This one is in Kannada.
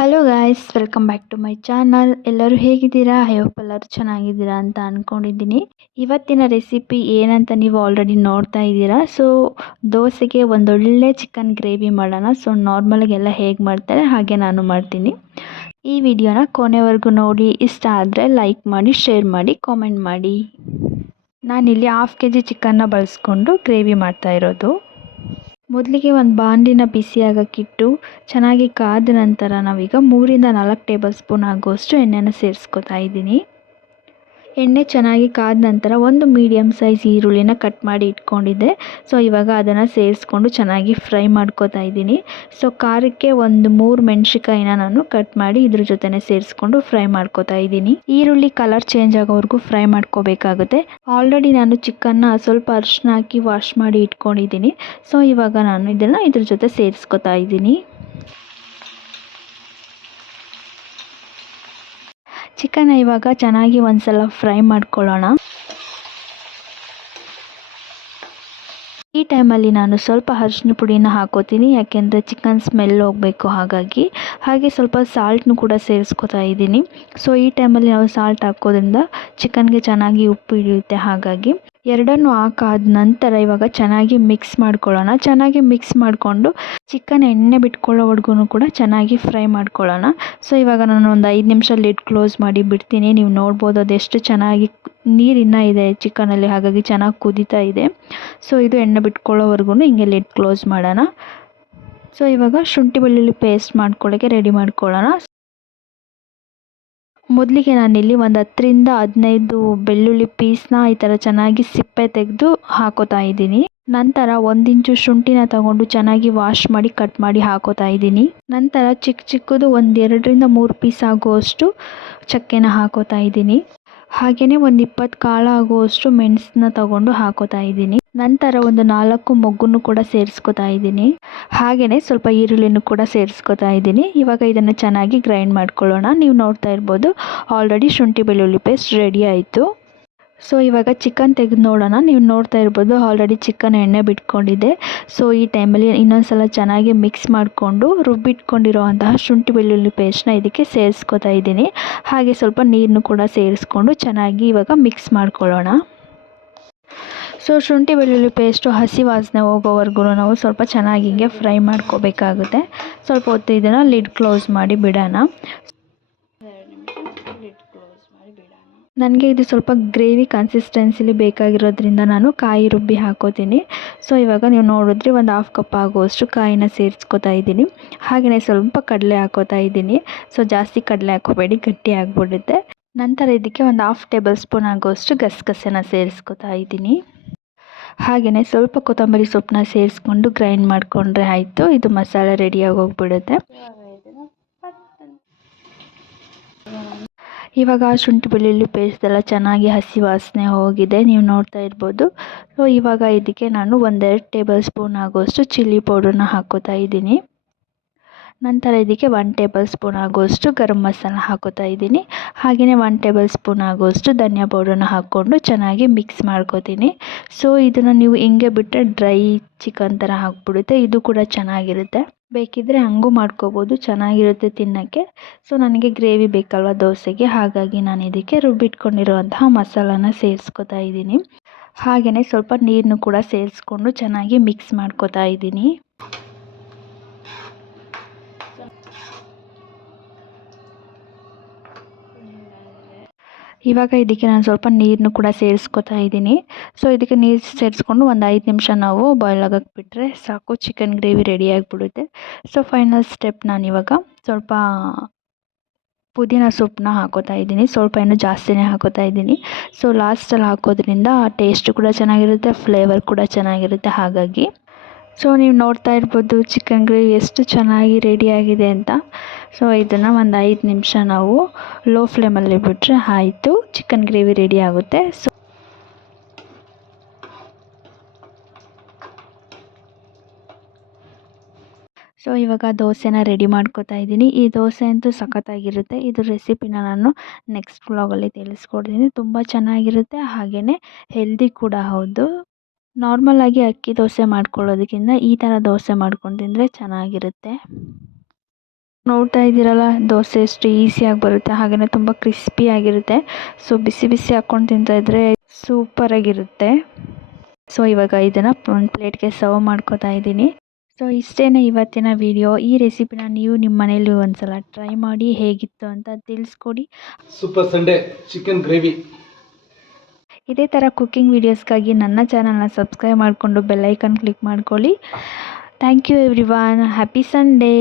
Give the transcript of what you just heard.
Hello guys, welcome back to my channel. ಎಲ್ಲರೂ ಹೇಗಿದ್ದೀರಾ? ಐ ಹೋಪ್ ಎಲ್ಲರೂ ಚೆನ್ನಾಗಿದ್ದೀರಾ ಅಂತ ಅಂದ್ಕೊಂಡಿದ್ದೀನಿ. ಇವತ್ತಿನ ರೆಸಿಪಿ ಏನಂತ ನೀವು ಆಲ್ರೆಡಿ ನೋಡ್ತಾ ಇದ್ದೀರಾ. ಸೊ ದೋಸೆಗೆ ಒಂದೊಳ್ಳೆ ಚಿಕನ್ ಗ್ರೇವಿ ಮಾಡೋಣ. ಸೊ ನಾರ್ಮಲಾಗೆಲ್ಲ ಹೇಗೆ ಮಾಡ್ತಾರೆ ಹಾಗೆ ನಾನು ಮಾಡ್ತೀನಿ. ಈ ವಿಡಿಯೋನ ಕೊನೆವರೆಗೂ ನೋಡಿ, ಇಷ್ಟ ಆದರೆ ಲೈಕ್ ಮಾಡಿ, ಶೇರ್ ಮಾಡಿ, ಕಾಮೆಂಟ್ ಮಾಡಿ. ನಾನಿಲ್ಲಿ 1/2 kg ಚಿಕನ್ನ ಬಳಸ್ಕೊಂಡು ಗ್ರೇವಿ ಮಾಡ್ತಾ ಇರೋದು. ಮೊದಲಿಗೆ ಒಂದು ಬಾಣಲಿನ ಬಿಸಿಯಾಗಕ್ಕಿಟ್ಟು ಚೆನ್ನಾಗಿ ಕಾದ ನಂತರ ನಾವೀಗ 3 ರಿಂದ 4 ಟೇಬಲ್ ಸ್ಪೂನ್ ಆಗುವಷ್ಟು ಎಣ್ಣೆನ ಸೇರಿಸ್ಕೊತಾ ಇದ್ದೀನಿ. ಎಣ್ಣೆ ಚೆನ್ನಾಗಿ ಕಾದ ನಂತರ ಒಂದು ಮೀಡಿಯಮ್ ಸೈಜ್ ಈರುಳ್ಳಿನ ಕಟ್ ಮಾಡಿ ಇಟ್ಕೊಂಡಿದ್ದೆ. ಸೊ ಇವಾಗ ಅದನ್ನು ಸೇರಿಸ್ಕೊಂಡು ಚೆನ್ನಾಗಿ ಫ್ರೈ ಮಾಡ್ಕೋತಾ ಇದ್ದೀನಿ. ಸೊ ಖಾರಕ್ಕೆ ಒಂದು 3 ಮೆಣಸಿಕಾಯಿನ ನಾನು ಕಟ್ ಮಾಡಿ ಇದ್ರ ಜೊತೆನೆ ಸೇರಿಸ್ಕೊಂಡು ಫ್ರೈ ಮಾಡ್ಕೋತಾ ಇದ್ದೀನಿ. ಈರುಳ್ಳಿ ಕಲರ್ ಚೇಂಜ್ ಆಗೋವರೆಗೂ ಫ್ರೈ ಮಾಡ್ಕೋಬೇಕಾಗುತ್ತೆ. ಆಲ್ರೆಡಿ ನಾನು ಚಿಕನ್ನ ಸ್ವಲ್ಪ ಅರಿಶಿನ ಹಾಕಿ ವಾಶ್ ಮಾಡಿ ಇಟ್ಕೊಂಡಿದ್ದೀನಿ. ಸೊ ಇವಾಗ ನಾನು ಇದನ್ನು ಇದ್ರ ಜೊತೆ ಸೇರಿಸ್ಕೊತಾ ಇದ್ದೀನಿ. ಚಿಕನ್ ಇವಾಗ ಚೆನ್ನಾಗಿ ಒಂದ್ಸಲ ಫ್ರೈ ಮಾಡ್ಕೊಳ್ಳೋಣ. ಈ ಟೈಮಲ್ಲಿ ನಾನು ಸ್ವಲ್ಪ ಅರಿಶಿನ ಪುಡಿನ ಹಾಕೋತೀನಿ, ಯಾಕೆಂದರೆ ಚಿಕನ್ ಸ್ಮೆಲ್ ಹೋಗಬೇಕು. ಹಾಗೆ ಸ್ವಲ್ಪ ಸಾಲ್ಟ್ನು ಕೂಡ ಸೇರಿಸ್ಕೊತಾ ಇದ್ದೀನಿ. ಸೊ ಈ ಟೈಮಲ್ಲಿ ನಾವು ಸಾಲ್ಟ್ ಹಾಕೋದ್ರಿಂದ ಚಿಕನ್ಗೆ ಚೆನ್ನಾಗಿ ಉಪ್ಪು ಹಿಡಿಯುತ್ತೆ. ಹಾಗಾಗಿ ಎರಡನ್ನೂ ಹಾಕಾದ ನಂತರ ಇವಾಗ ಚೆನ್ನಾಗಿ ಮಿಕ್ಸ್ ಮಾಡ್ಕೊಳ್ಳೋಣ. ಚೆನ್ನಾಗಿ ಮಿಕ್ಸ್ ಮಾಡಿಕೊಂಡು ಚಿಕನ್ ಎಣ್ಣೆ ಬಿಟ್ಕೊಳ್ಳೋವರೆಗೂ ಕೂಡ ಚೆನ್ನಾಗಿ ಫ್ರೈ ಮಾಡ್ಕೊಳ್ಳೋಣ. ಸೊ ಇವಾಗ ನಾನು ಒಂದು 5 ನಿಮಿಷ ಲಿಡ್ ಕ್ಲೋಸ್ ಮಾಡಿ ಬಿಡ್ತೀನಿ. ನೀವು ನೋಡ್ಬೋದು ಅದೆಷ್ಟು ಚೆನ್ನಾಗಿ ನೀರಿನ್ನ ಇದೆ ಚಿಕನಲ್ಲಿ, ಹಾಗಾಗಿ ಚೆನ್ನಾಗಿ ಕುದೀತಾ ಇದೆ. ಸೊ ಇದು ಎಣ್ಣೆ ಬಿಟ್ಕೊಳ್ಳೋವರೆಗೂ ಹಿಂಗೆ ಲಿಡ್ ಕ್ಲೋಸ್ ಮಾಡೋಣ. ಸೊ ಇವಾಗ ಶುಂಠಿ ಬೆಳ್ಳುಳ್ಳಿ ಪೇಸ್ಟ್ ಮಾಡ್ಕೊಳ್ಳೋಕ್ಕೆ ರೆಡಿ ಮಾಡ್ಕೊಳ್ಳೋಣ. ಮೊದಲಿಗೆ ನಾನಿಲ್ಲಿ ಒಂದು 10 ರಿಂದ 15 ಬೆಳ್ಳುಳ್ಳಿ ಪೀಸ್ನ ಈ ಥರ ಚೆನ್ನಾಗಿ ಸಿಪ್ಪೆ ತೆಗೆದು ಹಾಕೋತಾ ಇದ್ದೀನಿ. ನಂತರ 1 ಇಂಚು ಶುಂಠಿನ ತಗೊಂಡು ಚೆನ್ನಾಗಿ ವಾಶ್ ಮಾಡಿ ಕಟ್ ಮಾಡಿ ಹಾಕೋತಾ ಇದ್ದೀನಿ. ನಂತರ ಚಿಕ್ಕದು ಒಂದು 2 ರಿಂದ 3 ಪೀಸ್ ಆಗುವಷ್ಟು ಚಕ್ಕೆನ ಹಾಕೋತಾ ಇದ್ದೀನಿ. ಹಾಗೆಯೇ ಒಂದು 20 ಕಾಳು ಆಗುವಷ್ಟು ಮೆಣಸನ್ನ ತಗೊಂಡು ಹಾಕೋತಾ ಇದ್ದೀನಿ. ನಂತರ ಒಂದು 4 ಮೊಗ್ಗನ್ನು ಕೂಡ ಸೇರಿಸ್ಕೊತಾ ಇದ್ದೀನಿ. ಹಾಗೆಯೇ ಸ್ವಲ್ಪ ಈರುಳ್ಳಿನೂ ಕೂಡ ಸೇರಿಸ್ಕೊತಾ ಇದ್ದೀನಿ. ಇವಾಗ ಇದನ್ನು ಚೆನ್ನಾಗಿ ಗ್ರೈಂಡ್ ಮಾಡ್ಕೊಳ್ಳೋಣ. ನೀವು ನೋಡ್ತಾ ಇರ್ಬೋದು ಆಲ್ರೆಡಿ ಶುಂಠಿ ಬೆಳ್ಳುಳ್ಳಿ ಪೇಸ್ಟ್ ರೆಡಿ ಆಯಿತು. ಸೊ ಇವಾಗ ಚಿಕನ್ ತೆಗೆದು ನೋಡೋಣ. ನೀವು ನೋಡ್ತಾ ಇರ್ಬೋದು ಆಲ್ರೆಡಿ ಚಿಕನ್ ಎಣ್ಣೆ ಬಿಟ್ಕೊಂಡಿದೆ. ಸೊ ಈ ಟೈಮಲ್ಲಿ ಇನ್ನೊಂದು ಸಲ ಚೆನ್ನಾಗಿ ಮಿಕ್ಸ್ ಮಾಡಿಕೊಂಡು ರುಬ್ಬಿಟ್ಕೊಂಡಿರೋವಂತಹ ಶುಂಠಿ ಬೆಳ್ಳುಳ್ಳಿ ಪೇಸ್ಟ್ನ ಇದಕ್ಕೆ ಸೇರಿಸ್ಕೊತಾ ಇದ್ದೀನಿ. ಹಾಗೆ ಸ್ವಲ್ಪ ನೀರನ್ನು ಕೂಡ ಸೇರಿಸ್ಕೊಂಡು ಚೆನ್ನಾಗಿ ಇವಾಗ ಮಿಕ್ಸ್ ಮಾಡ್ಕೊಳ್ಳೋಣ. ಸೊ ಶುಂಠಿ ಬೆಳ್ಳುಳ್ಳಿ ಪೇಸ್ಟು ಹಸಿ ವಾಸನೆ ಹೋಗೋವರೆಗೂ ನಾವು ಸ್ವಲ್ಪ ಚೆನ್ನಾಗಿ ಹಿಂಗೆ ಫ್ರೈ ಮಾಡ್ಕೋಬೇಕಾಗುತ್ತೆ. ಸ್ವಲ್ಪ ಹೊತ್ತು ಇದನ್ನು ಲಿಡ್ ಕ್ಲೋಸ್ ಮಾಡಿ ಬಿಡೋಣ. ನನಗೆ ಇದು ಸ್ವಲ್ಪ ಗ್ರೇವಿ ಕನ್ಸಿಸ್ಟೆನ್ಸಿಲಿ ಬೇಕಾಗಿರೋದ್ರಿಂದ ನಾನು ಕಾಯಿ ರುಬ್ಬಿ ಹಾಕೋತೀನಿ. ಸೊ ಇವಾಗ ನೀವು ನೋಡಿದ್ರಿ ಒಂದು 1/2 ಕಪ್ ಆಗುವಷ್ಟು ಕಾಯಿನ ಸೇರಿಸ್ಕೊತಾ ಇದ್ದೀನಿ. ಹಾಗೆಯೇ ಸ್ವಲ್ಪ ಕಡಲೆ ಹಾಕೋತಾ ಇದ್ದೀನಿ. ಸೊ ಜಾಸ್ತಿ ಕಡಲೆ ಹಾಕೋಬೇಡಿ, ಗಟ್ಟಿ ಆಗಿಬಿಡುತ್ತೆ. ನಂತರ ಇದಕ್ಕೆ ಒಂದು 1/2 ಟೇಬಲ್ ಸ್ಪೂನ್ ಆಗುವಷ್ಟು ಗಸಗಸೆನ ಸೇರಿಸ್ಕೊತಾ ಇದ್ದೀನಿ. ಹಾಗೆಯೇ ಸ್ವಲ್ಪ ಕೊತ್ತಂಬರಿ ಸೊಪ್ಪನ್ನ ಸೇರಿಸ್ಕೊಂಡು ಗ್ರೈಂಡ್ ಮಾಡಿಕೊಂಡ್ರೆ ಆಯಿತು. ಇದು ಮಸಾಲೆ ರೆಡಿಯಾಗಿ ಹೋಗ್ಬಿಡುತ್ತೆ. ಇವಾಗ ಶುಂಠಿ ಬೆಳ್ಳುಳ್ಳಿ ಪೇಸ್ಟ್ ಎಲ್ಲ ಚೆನ್ನಾಗಿ ಹಸಿ ವಾಸನೆ ಹೋಗಿದೆ, ನೀವು ನೋಡ್ತಾ ಇರ್ಬೋದು. ಸೊ ಇವಾಗ ಇದಕ್ಕೆ ನಾನು 1-2 ಟೇಬಲ್ ಸ್ಪೂನ್ ಆಗುವಷ್ಟು ಚಿಲ್ಲಿ ಪೌಡ್ರನ್ನ ಹಾಕೋತಾ ಇದ್ದೀನಿ. ನಂತರ ಇದಕ್ಕೆ 1 ಟೇಬಲ್ ಸ್ಪೂನ್ ಆಗುವಷ್ಟು ಗರಂ ಮಸಾಲ ಹಾಕೋತಾ ಇದ್ದೀನಿ. ಹಾಗೆಯೇ 1 ಟೇಬಲ್ ಸ್ಪೂನ್ ಆಗುವಷ್ಟು ಧನಿಯಾ ಪೌಡ್ರನ್ನ ಹಾಕ್ಕೊಂಡು ಚೆನ್ನಾಗಿ ಮಿಕ್ಸ್ ಮಾಡ್ಕೋತೀನಿ. ಸೊ ಇದನ್ನು ನೀವು ಹಿಂಗೆ ಬಿಟ್ಟರೆ ಡ್ರೈ ಚಿಕನ್ ಥರ ಹಾಕ್ಬಿಡುತ್ತೆ. ಇದು ಕೂಡ ಚೆನ್ನಾಗಿರುತ್ತೆ. ಬೇಕಿದ್ದರೆ ಹಂಗೂ ಮಾಡ್ಕೋಬೋದು, ಚೆನ್ನಾಗಿರುತ್ತೆ ತಿನ್ನೋಕ್ಕೆ. ಸೊ ನನಗೆ ಗ್ರೇವಿ ಬೇಕಲ್ವ ದೋಸೆಗೆ, ಹಾಗಾಗಿ ನಾನು ಇದಕ್ಕೆ ರುಬ್ಬಿಟ್ಕೊಂಡಿರುವಂತಹ ಮಸಾಲಾನ ಸೇರಿಸ್ಕೊತಾ ಇದ್ದೀನಿ. ಹಾಗೆಯೇ ಸ್ವಲ್ಪ ನೀರನ್ನು ಕೂಡ ಸೇರಿಸ್ಕೊಂಡು ಚೆನ್ನಾಗಿ ಮಿಕ್ಸ್ ಮಾಡ್ಕೋತಾ ಇದ್ದೀನಿ. ಇವಾಗ ಇದಕ್ಕೆ ನಾನು ಸ್ವಲ್ಪ ನೀರನ್ನು ಕೂಡ ಸೇರಿಸ್ಕೊತಾ ಇದ್ದೀನಿ. ಸೊ ಇದಕ್ಕೆ ನೀರು ಸೇರಿಸ್ಕೊಂಡು ಒಂದು 5 ನಿಮಿಷ ನಾವು ಬಾಯ್ಲ್ ಆಗೋಕ್ಕೆ ಬಿಟ್ಟರೆ ಸಾಕು, ಚಿಕನ್ ಗ್ರೇವಿ ರೆಡಿ ಆಗಿಬಿಡುತ್ತೆ. ಸೊ ಫೈನಲ್ ಸ್ಟೆಪ್ ನಾನಿವಾಗ ಸ್ವಲ್ಪ ಪುದೀನ ಸೊಪ್ಪನ್ನ ಹಾಕೋತಾ ಇದ್ದೀನಿ. ಸ್ವಲ್ಪ ಇನ್ನೂ ಜಾಸ್ತಿನೇ ಹಾಕೋತಾ ಇದ್ದೀನಿ. ಸೊ ಲಾಸ್ಟಲ್ಲಿ ಹಾಕೋದ್ರಿಂದ ಟೇಸ್ಟ್ ಕೂಡ ಚೆನ್ನಾಗಿರುತ್ತೆ, ಫ್ಲೇವರ್ ಕೂಡ ಚೆನ್ನಾಗಿರುತ್ತೆ. ಹಾಗಾಗಿ ಸೊ ನೀವು ನೋಡ್ತಾ ಇರ್ಬೋದು ಚಿಕನ್ ಗ್ರೇವಿ ಎಷ್ಟು ಚೆನ್ನಾಗಿ ರೆಡಿಯಾಗಿದೆ ಅಂತ. ಸೊ ಇದನ್ನು ಒಂದು 5 ನಿಮಿಷ ನಾವು ಲೋ ಫ್ಲೇಮಲ್ಲಿ ಬಿಟ್ಟರೆ ಆಯಿತು, ಚಿಕನ್ ಗ್ರೇವಿ ರೆಡಿ ಆಗುತ್ತೆ. ಸೊ ಇವಾಗ ದೋಸೆನ ರೆಡಿ ಮಾಡ್ಕೋತಾ ಇದ್ದೀನಿ. ಈ ದೋಸೆ ಅಂತೂ ಸಖತ್ತಾಗಿರುತ್ತೆ. ಇದು ರೆಸಿಪಿನ ನಾನು ನೆಕ್ಸ್ಟ್ ವ್ಲಾಗಲ್ಲಿ ತಿಳಿಸ್ಕೊಡ್ತೀನಿ. ತುಂಬ ಚೆನ್ನಾಗಿರುತ್ತೆ, ಹಾಗೆಯೇ ಹೆಲ್ದಿ ಕೂಡ ಹೌದು. ನಾರ್ಮಲಾಗಿ ಅಕ್ಕಿ ದೋಸೆ ಮಾಡ್ಕೊಳ್ಳೋದಕ್ಕಿಂತ ಈ ಥರ ದೋಸೆ ಮಾಡ್ಕೊಂಡು ತಿಂದರೆ ಚೆನ್ನಾಗಿರುತ್ತೆ. ನೋಡ್ತಾ ಇದ್ದೀರಲ್ಲ ದೋಸೆ ಎಷ್ಟು ಈಸಿಯಾಗಿ ಬರುತ್ತೆ, ಹಾಗೆಯೇ ತುಂಬ ಕ್ರಿಸ್ಪಿಯಾಗಿರುತ್ತೆ. ಸೊ ಬಿಸಿ ಬಿಸಿ ಹಾಕ್ಕೊಂಡು ತಿಂತಾಯಿದ್ರೆ ಸೂಪರಾಗಿರುತ್ತೆ. ಸೊ ಇವಾಗ ಇದನ್ನು ಒಂದು ಪ್ಲೇಟ್ಗೆ ಸರ್ವ್ ಮಾಡ್ಕೋತಾ ಇದ್ದೀನಿ. ಸೊ ಇಷ್ಟೇ ಇವತ್ತಿನ ವಿಡಿಯೋ. ಈ ರೆಸಿಪಿನ ನೀವು ನಿಮ್ಮ ಮನೇಲಿ ಒಂದ್ಸಲ ಟ್ರೈ ಮಾಡಿ ಹೇಗಿತ್ತು ಅಂತ ತಿಳಿಸ್ಕೊಡಿ. Super Sunday chicken gravy. ಇದೇ ಥರ ಕುಕ್ಕಿಂಗ್ ವೀಡಿಯೋಸ್ಗಾಗಿ ನನ್ನ ಚಾನಲ್ನ ಸಬ್ಸ್ಕ್ರೈಬ್ ಮಾಡಿಕೊಂಡು ಬೆಲ್ಲೈಕನ್ ಕ್ಲಿಕ್ ಮಾಡ್ಕೊಳ್ಳಿ. Thank you everyone. Happy Sunday.